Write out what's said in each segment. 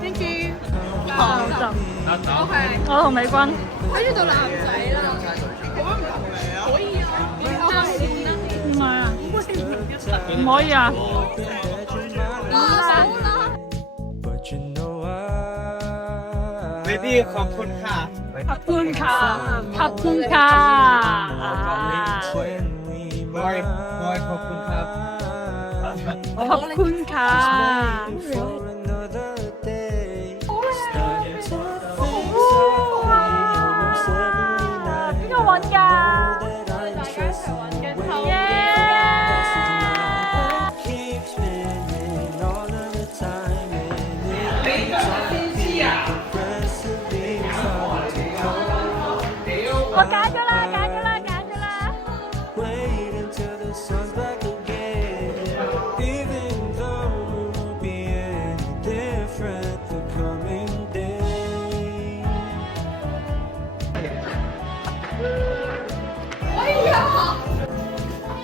跟住好就，OK，我同美君喺呢度男仔啦，可以啊，唔係啊，唔可以啊。Baby ขอบคุณค่ะ ขอบคุณค่ะขอบคุณค่ะ บอยขอบคุณครับ ขอบคุณค่ะ邊個揾㗎？大家一齊揾嘅頭。我揀咗啦，揀咗啦，揀咗啦。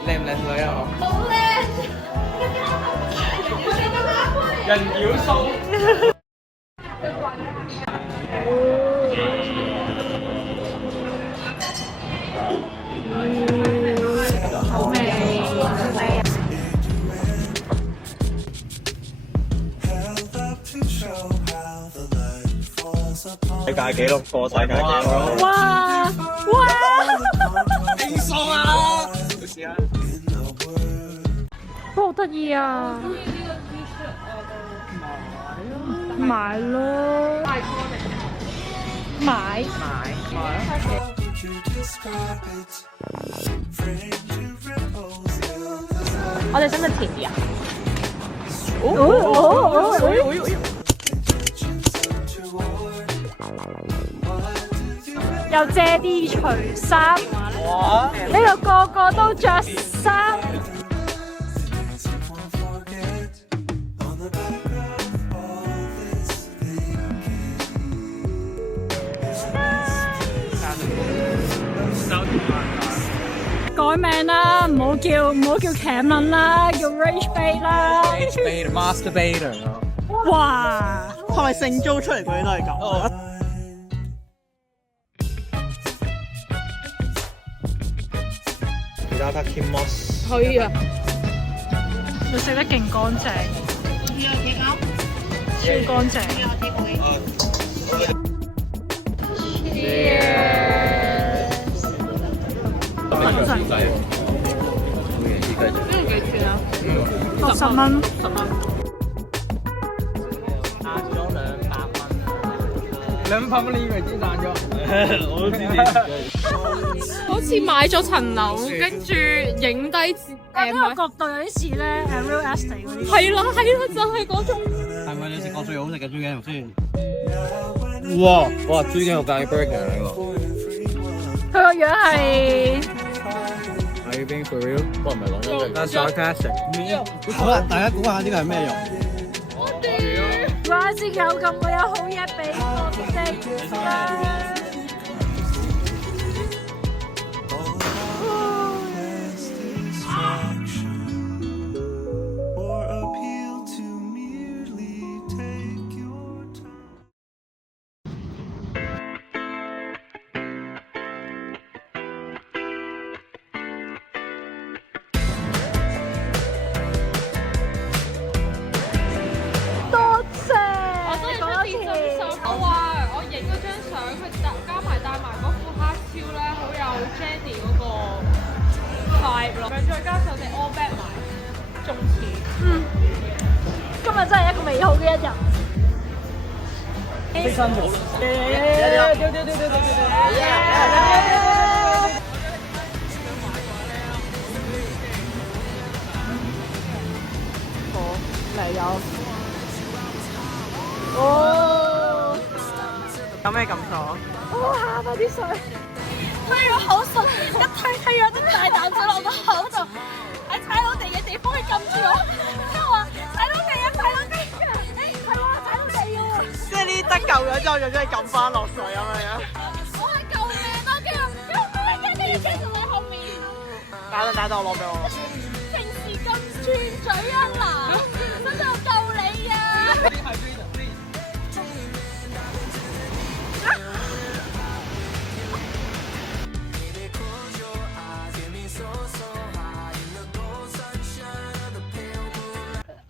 靚唔靚女啊？好靚，人妖獸。好味。世界紀錄破世界紀錄。哇輕鬆啊！冇事啊。好得意啊！買咯，買。我哋使唔使填啲啊？又借啲除衫，呢度個個都着衫。改名啦，唔好叫 Cameron 啦，叫 Rage Bait 啦。Masturbator。哇！係咪姓租出嚟嗰啲都係咁？而家得 Kim Moss。可以啊，你食得勁乾淨，超乾淨。60蚊。賺咗200蚊你以為先賺咗？我都知好似買咗層樓，跟住影低呢個角度有啲似咧，real estate 嗰啲。係啦，就係嗰種。係咪你食過最好食嘅豬頸肉先？哇！豬頸肉介 burger 呢個。佢個樣係。Are you being for real？不過唔係講真。That's sarcastic。好啦，大家估下呢個係咩肉？怪之有咁會有好嘢俾我哋啦。我話我影嗰張相，佢加埋戴埋嗰副黑超咧，好有 Jenny 嗰個 vibe 咯。再加上你 all back 埋，仲似。今日真係一個美好嘅一日。啲新抱。嚟有。有咩感覺？哇！快啲水，推個口水，一推咗啲大啖水落個口度，喺踩到地嘅地方去撳住我，之後話踩到地啊，踩到地啊！之後就將你撳翻落水咁樣。我係救命啊！跟住追到你後面。打到我攞俾我。平時咁串嘴啊嗱，真係我救你啊！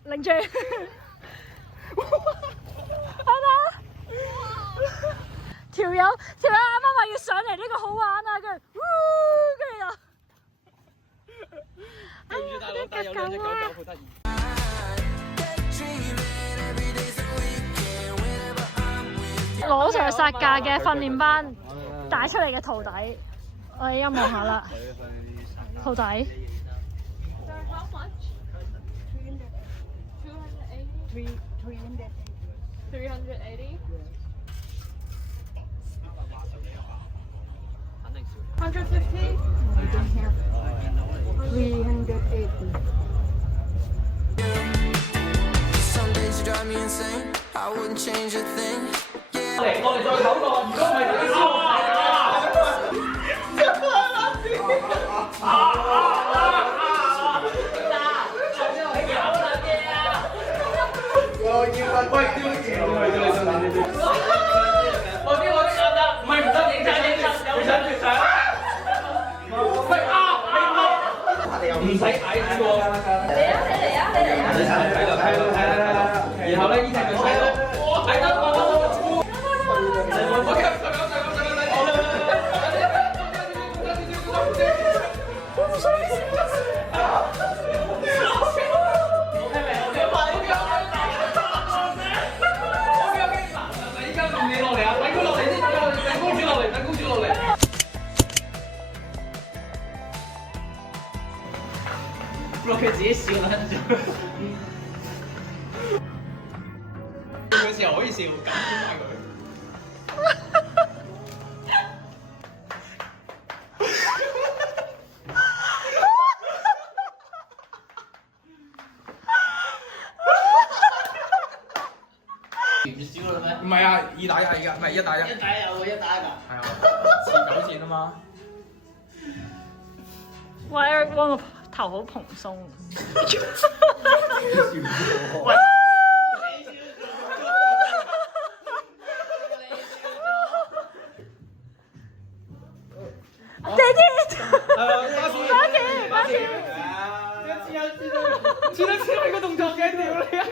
擰住，睇下條友啱啱話要上嚟呢個好玩啊，跟住跟住就，有兩隻狗狗好得意。攞上殺價嘅訓練班帶出嚟嘅徒弟，我哋而家望下啦，徒弟。380 Some days you drive me insane. I wouldn't change a thing. 我哋再唞過，如果唔係就要燒唔使睇喎，然後咧依隻咪睇咯，睇得佢自己笑撚咗，有時候可以笑咁埋佢。唔係啊，二打一㗎，唔係一打一。一打有一打㗎。係啊，持久戰啊嘛。喂，我個頭好蓬鬆。喂。巴士。知道你個動作嘅屌你係。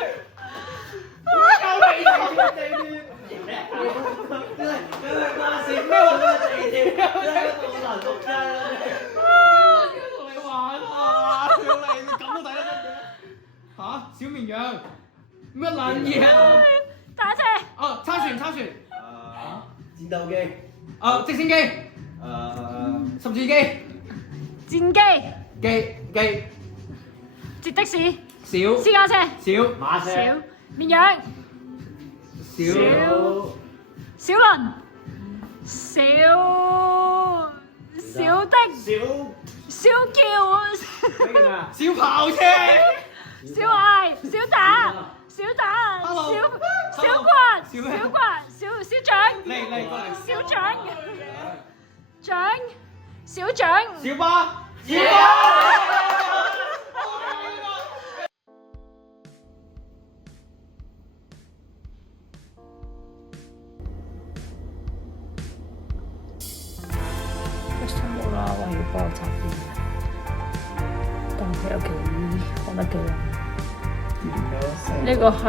小綿羊乜撚嘢啊？打車。哦，叉船。戰鬥機。直升機。十字機。戰機。機。截的士。小。私家車。小。馬車。小。綿羊。小輪。小的。小叫。小跑車。小艾、小蛋、小長。小巴。冇啦，話要幫我插電，但係佢有幾學得幾靚。呢個係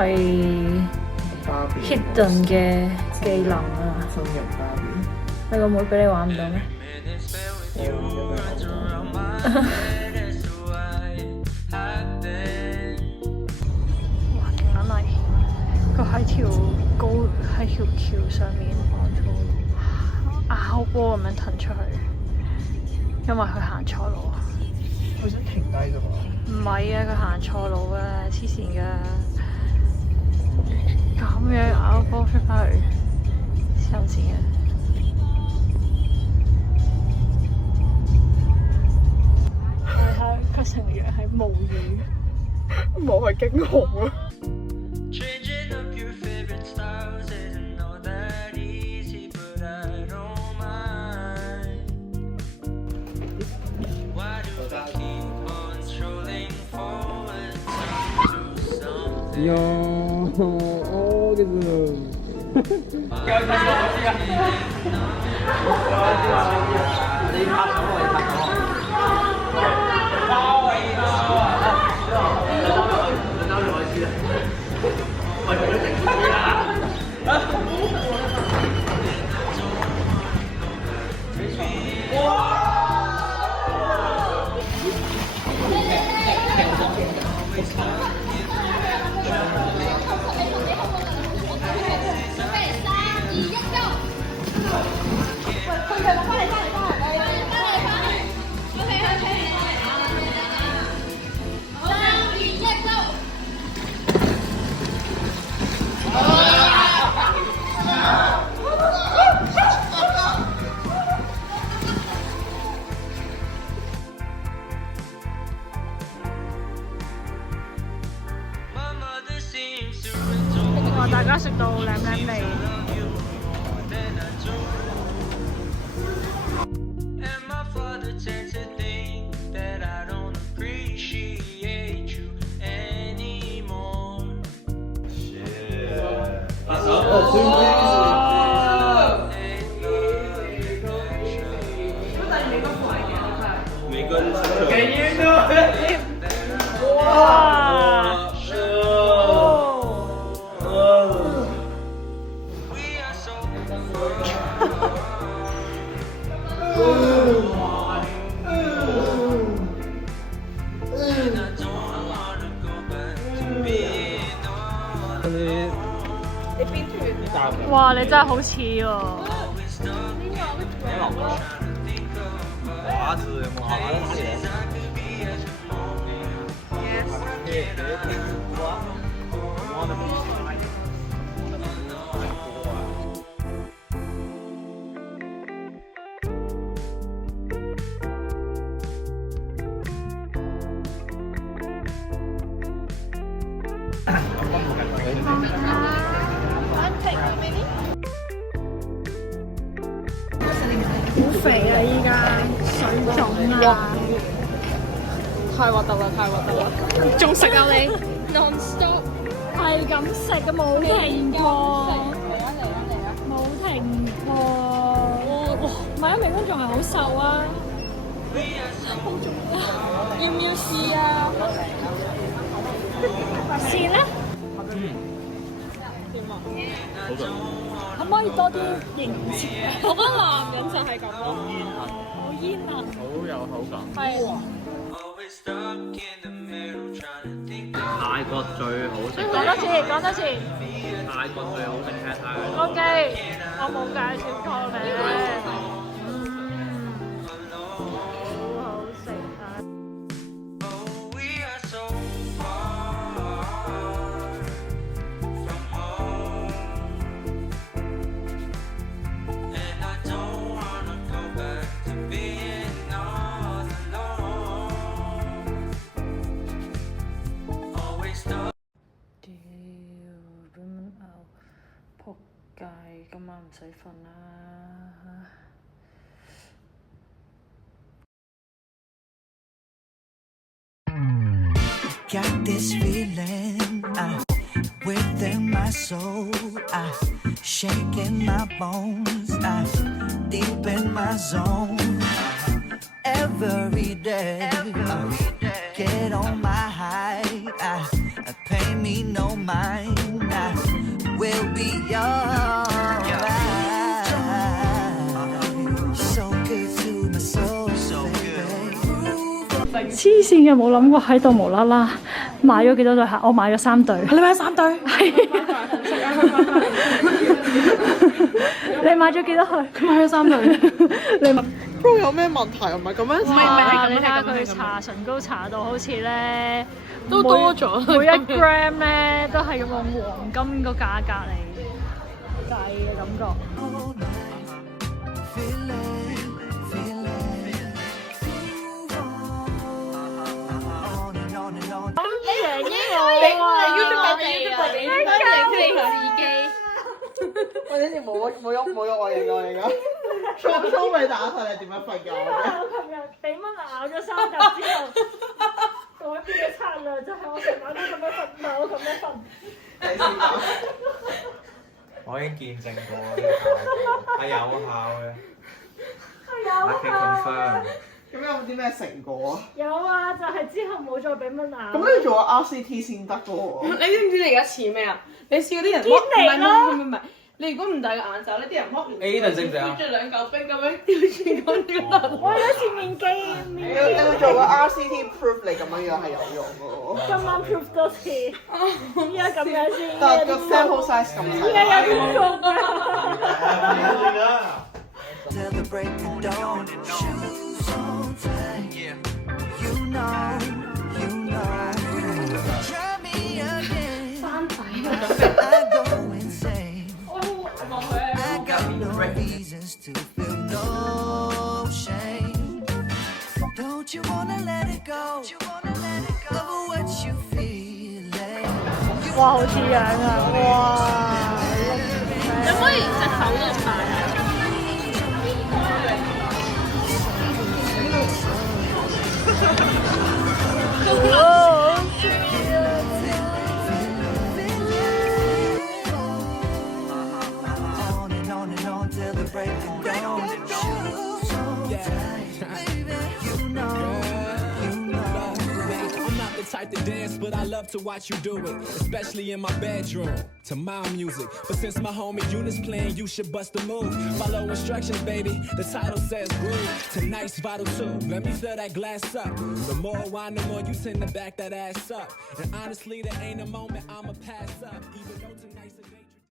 hidden 嘅技能啊！你個妹俾你玩唔到咩？哇！勁撚危險！佢喺條橋上面拗波咁樣騰出去，因為佢行錯路。佢想停低㗎嘛？唔係啊，佢行錯路啊，黐線㗎！咁樣拗波出翻去，黐線嘅。睇下佢成日係無語，冇係驚恐啊！喲，哦，這個。話大家食到舐舐味。哇！你真係好似喎。華子有冇好哪裡？好肥啊！依家水腫啊！太核突啦！太核突啦！仲食啊你 ？non stop 係咁食嘅，冇停過，冇停過。哇！唔係啊，美觀仲係好瘦啊！要唔要試啊？試咧？好食。可唔可以多啲形切？我覺得男人就係咁咯。好煙韌。好有口感。係。泰國最好食。講多次，講多次。泰國最好食嘅泰國。OK，我冇介紹錯你。好好食啊！仆街，今晚唔使瞓啦。Got this feeling within my soul, shaking my bones, deep in my zone. Every day, get on my high, pay me no mind, we'll be alright. So good to my soul, baby. 黐線嘅，冇諗過喺度無啦啦買咗幾多對鞋，我買咗3對。你買3對？係。你買咗幾多對？佢買咗3對。你買不過有咩問題？唔係咁樣搽。你睇下佢搽唇膏搽到好似咧都多咗，每1 gram 咧都係用黃金個價格嚟計嘅感覺。贏咗我啊！要做自己。我呢條冇喐我贏我而家，粗未打晒你點樣瞓覺嘅？琴日俾乜咬咗3集之後，改變嘅策略就係我成晚都咁樣瞓，唔係我咁樣瞓。第4集。我已經見證過呢個效果係有效嘅。I can confirm。咁有冇啲咩成果啊？有啊，就係之後冇再俾蚊咬。咁你做個 RCT 先得嘅喎。你知唔知你而家似咩啊？你似嗰啲人堅尼咯唔係，你如果唔戴個眼罩咧，啲人剝完 Aiden 識唔識啊著2嚿冰咁樣吊住個尿頭。我有似面基你面要做個 RCT proof 你咁樣係有用嘅喎。今晚 proof 多次，依家咁樣先。但係個 sample size 咁依家有啲用啊！ till the break of dawn. Shoes on tight, you know. Try me again. I go insane. I got no reasons to feel no shame. Don't you wanna let it go? Of what you feeling. 哇，好似樣啊！哇，可唔可以隻手都戴啊？On and on till the break of dawn. Shoes on tight, baby. You know. I'm not the type to dance, but I love to watch you do it, especially in my bedroom, to my music. But since my homie Eunice playing, you should bust a move. Follow instructions, baby. The title says groove. Tonight's vital too. Let me fill that glass up. The more I wine, the more you tend to back that ass up. And honestly, there ain't a moment I'm a